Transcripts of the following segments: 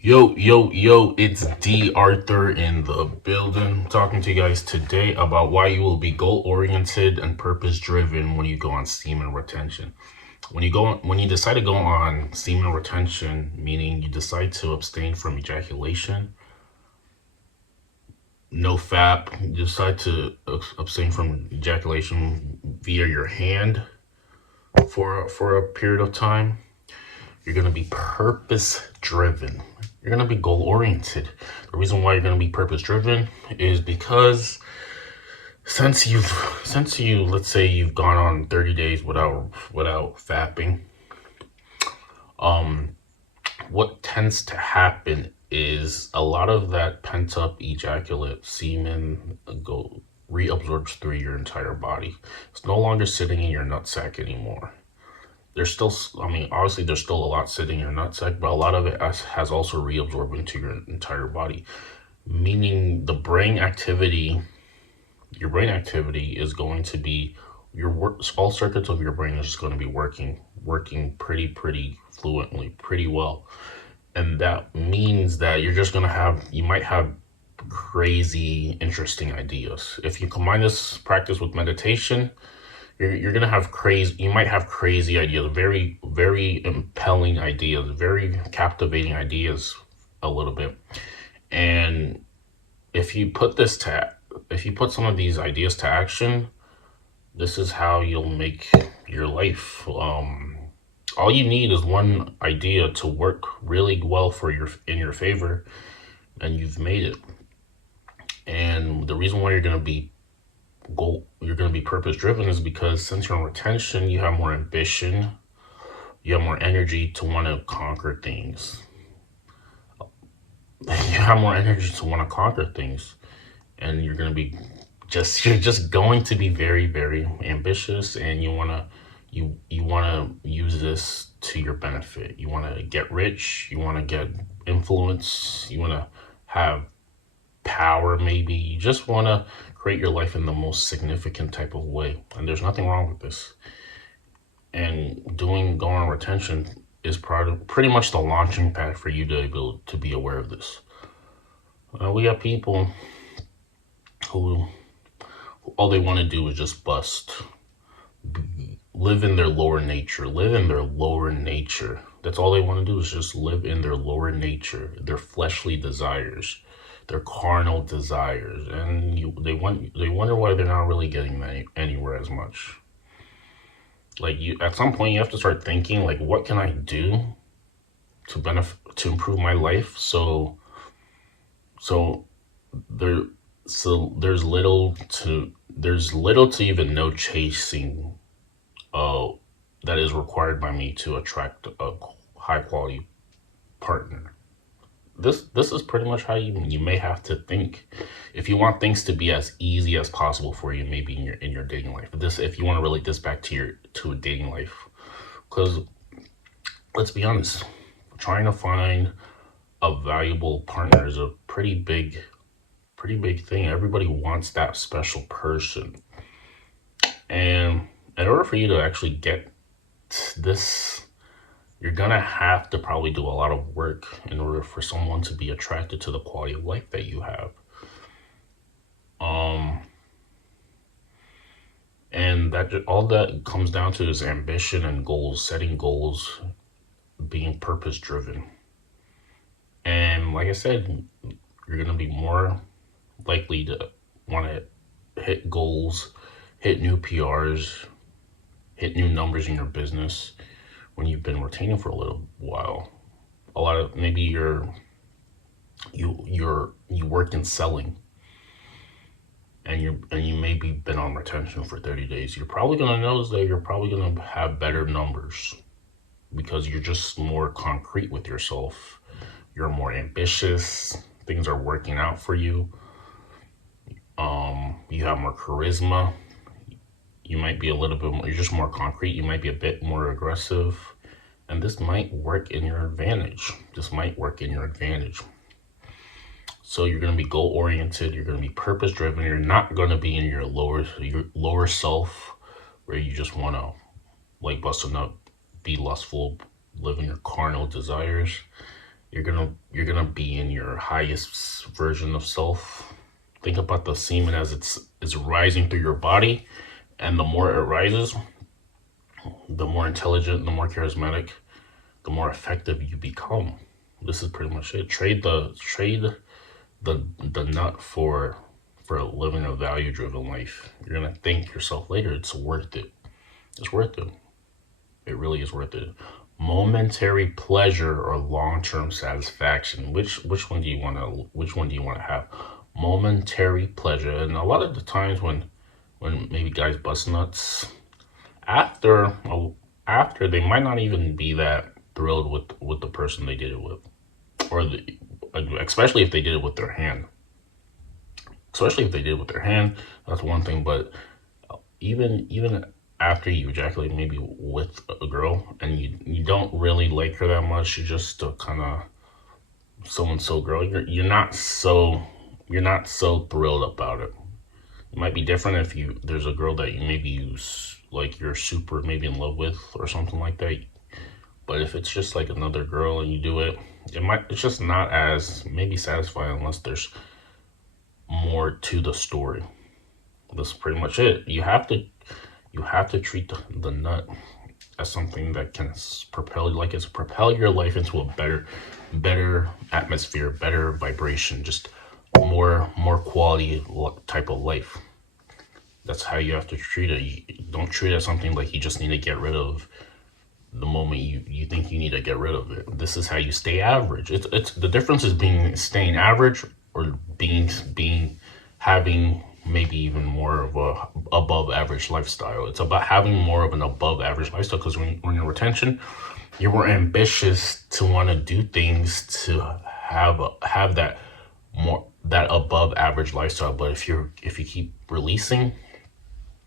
Yo, it's D.Arthur in the building, talking to you guys today about why you will be goal oriented and purpose driven when you go on semen retention. When you decide to go on semen retention, meaning you decide to abstain from ejaculation, no FAP, you decide to abstain from ejaculation via your hand for a period of time. You're going to be purpose driven. You're going to be goal oriented. The reason why you're going to be purpose driven is because since you let's say you've gone on 30 days without fapping, um what tends to happen is a lot of that pent up ejaculate semen go reabsorbs through your entire body. It's no longer sitting in your nutsack anymore. There's still, I mean, obviously there's still a lot sitting in your nutsack, but a lot of it has also reabsorbed into your entire body. Meaning your brain activity is going to be all circuits of your brain is just going to be working pretty fluently, pretty well, and that means that you might have crazy, interesting ideas. If you combine this practice with meditation, you're gonna have crazy you might have crazy ideas, very impelling ideas, very captivating ideas a little bit. And if you put if you put some of these ideas to action, this is how you'll make your life. All you need is one idea to work really well for your favor, and you've made it. And the reason why you're going to be purpose driven is because since you're on retention, you have more ambition, you have more energy to want to conquer things. You have more energy to want to conquer things, and you're just going to be very ambitious, and you want to use this to your benefit. You want to get rich, you want to get influence, you want to have power, maybe. You just want to create your life in the most significant type of way. And there's nothing wrong with this. And going on retention is pretty much the launching pad for you to be aware of this. We got people who all they want to do is just live in their lower nature, live in their lower nature. That's all they want to do is just live in their lower nature, their fleshly desires, their carnal desires, and they wonder why they're not really getting anywhere as much. Like you, at some point, you have to start thinking like, what can I do to improve my life? So there there's little to even no chasing uh that is required by me to attract a high quality partner. This is pretty much how you may have to think if you want things to be as easy as possible for you, maybe in your dating life. This If you want to relate this back to your to a dating life, because let's be honest, trying to find a valuable partner is a pretty big thing. Everybody wants that special person, and in order for you to actually get this, you're gonna have to probably do a lot of work in order for someone to be attracted to the quality of life that you have. Um, and all that comes down to is ambition and goals, setting goals, being purpose driven. And like I said, you're gonna be more likely to want to hit goals, hit new PRs, hit new numbers in your business when you've been retaining for a little while. A lot of maybe you work in selling, and you maybe been on retention for 30 days. You're probably gonna notice that you're probably gonna have better numbers because you're just more concrete with yourself. You're more ambitious. Things are working out for you. You have more charisma. You might be a little bit more, you're just more concrete. You might be a bit more aggressive. And this might work in your advantage. This might work in your advantage. So you're going to be goal oriented. You're going to be purpose driven. You're not going to be in your lower self where you just want to like bust a nut, be lustful, live in your carnal desires. You're gonna be in your highest version of self. Think about the semen as it's rising through your body, and the more it rises, the more intelligent, the more charismatic, the more effective you become. This is pretty much it. Trade the nut for living a value driven life. You're gonna thank yourself later. It's worth it. It's worth it. It really is worth it. Momentary pleasure or long term satisfaction. Which one do you wanna have? Momentary pleasure. And a lot of the times when maybe guys bust nuts, after after they might not even be that thrilled with the person they did it with, or especially if they did it with their hand. Especially if they did it with their hand, that's one thing. But even after you ejaculate, maybe with a girl, and you don't really like her that much, you just kind of so and so girl. You're not so thrilled about it. It might be different if you there's a girl that you maybe like you're super maybe in love with or something like that. But if it's just like another girl and you do it, it's just not as maybe satisfying unless there's more to the story. That's pretty much it. You have to treat the nut as something that can propel your life into a better atmosphere, better vibration, just more quality type of life. That's how you have to treat it. You don't treat it as something like you just need to get rid of the moment you think you need to get rid of it. This is how you stay average. It's the difference is being staying average or being having maybe even more of a above average lifestyle. It's about having more of an above average lifestyle because when you're retention, you're more ambitious to want to do things to have that above average lifestyle. But if you keep releasing,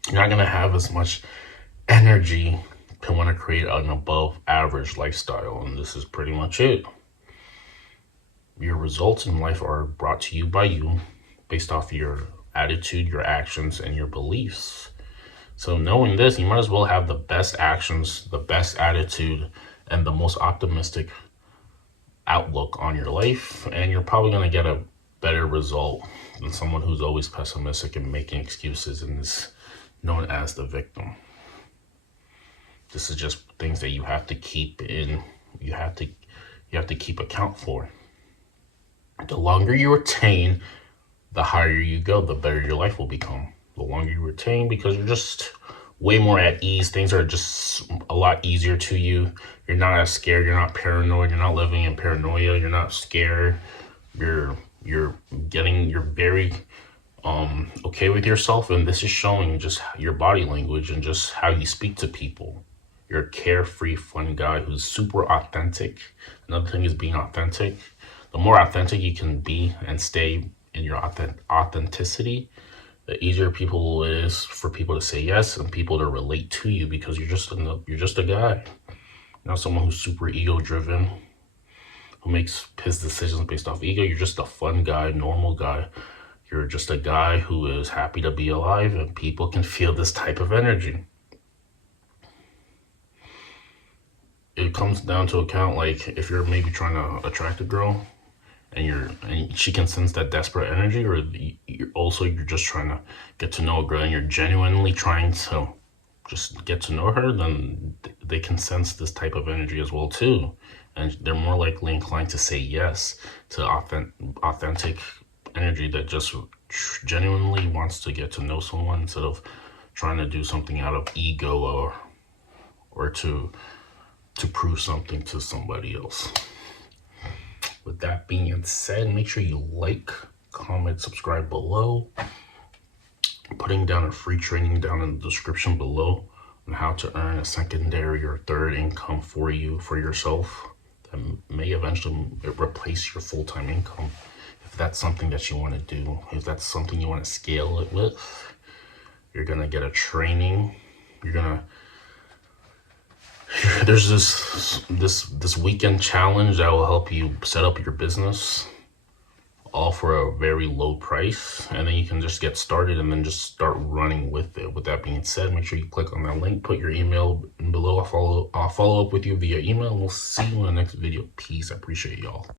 you're not gonna have as much energy to want to create an above average lifestyle. And this is pretty much it. Your results in life are brought to you by you based off your attitude, your actions, and your beliefs. So, knowing this, you might as well have the best actions, the best attitude, and the most optimistic outlook on your life. And you're probably going to get a better result than someone who's always pessimistic and making excuses and is known as the victim. This is just things that you have to keep in. You have to keep account for. The longer you retain, the higher you go, the better your life will become. The longer you retain, because you're just way more at ease. Things are just a lot easier to you. You're not as scared. You're not paranoid. You're not living in paranoia. You're not scared. You're very okay with yourself, and this is showing just your body language and just how you speak to people. You're a carefree, fun guy who's super authentic. Another thing is being authentic. The more authentic you can be and stay in your authenticity, the easier people it is for people to say yes and people to relate to you because you're just a guy. You're not someone who's super ego driven, who makes his decisions based off ego. You're just a fun guy, normal guy. You're just a guy who is happy to be alive, and people can feel this type of energy. It comes down to account like if you're maybe trying to attract a girl and she can sense that desperate energy, or you're just trying to get to know a girl and you're genuinely trying to just get to know her, then they can sense this type of energy as well too, and they're more likely inclined to say yes to authentic energy that just genuinely wants to get to know someone instead of trying to do something out of ego or to prove something to somebody else. With that being said, make sure you like, comment, subscribe below. I'm putting down a free training down in the description below on how to earn a secondary or third income for yourself that may eventually replace your full-time income. If that's something that you want to do, if that's something you want to scale it with, you're gonna get a training. There's this weekend challenge that will help you set up your business. all for a very low price, and then you can just get started and then just start running with it. With that being said, make sure you click on that link, put your email below. I'll follow up with you via email, and we'll see you in the next video. Peace. I appreciate y'all.